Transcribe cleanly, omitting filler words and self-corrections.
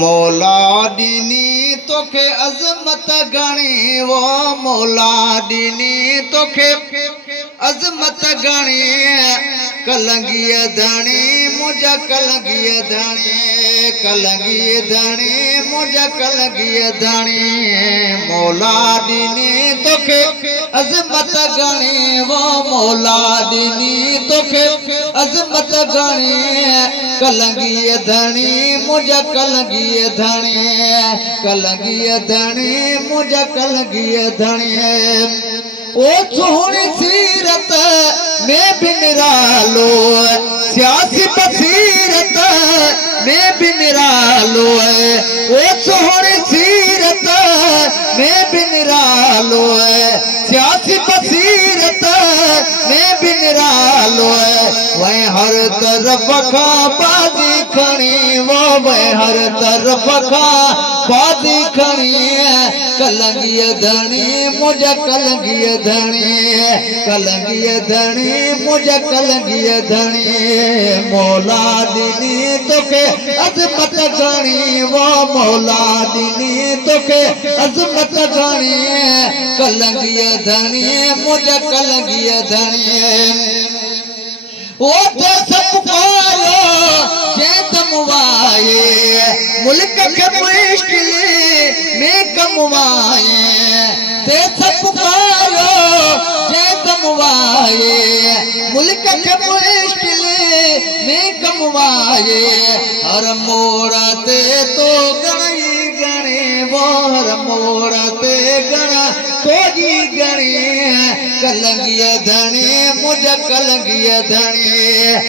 मौला दीनी तोखे अज़मत घणी वो मौला दीनी तोखे अज़मत घणी कलंगीअ धणी मुंहिंजा कलंगीअ धणी कलंगीअ धणी मुंहिंजा कलंगीअ धणी मौला दीनी तोखे अज़मत घणी वो मौला दीनी तोखे अज़मत घणी कलंगीअ धणी मुंहिंजा कलंगीअ धणी कलंगीअ धणी मुंहिंजा कलंगीअ धणी ओ सोहणी सीरत में भी निरालो सियासी बसीरत में भी निरालो ओ सोहणी सीरत में भी निरालो सियासी बसीरत में भी निरालो वह हर तरफ का बाजी खणी वो वह हर तरफ का बाजी खणी कलंगीअ धणी मुंहिंजा कलंगीअ धणी कलंगीअ धणी मुंहिंजा कलंगीअ धणी मौला दीनी तोखे अज़मत घणी वो मौला दीनी तोखे अज़मत घणी कलंगीअ धणी मुंहिंजा कलंगीअ धणी ओ ते सब पायो जे तमवाए मुल्क के मुश्किल में कमवाए ते सब पायो जे तमवाए मुल्क के मुश्किल में कमवाए हर मोड़ ते तो गणी गणे वो हर मोड़ ते गणा तोजी गणी कलंगीअ धणी मुंहिंजा कलंगीअ धणी।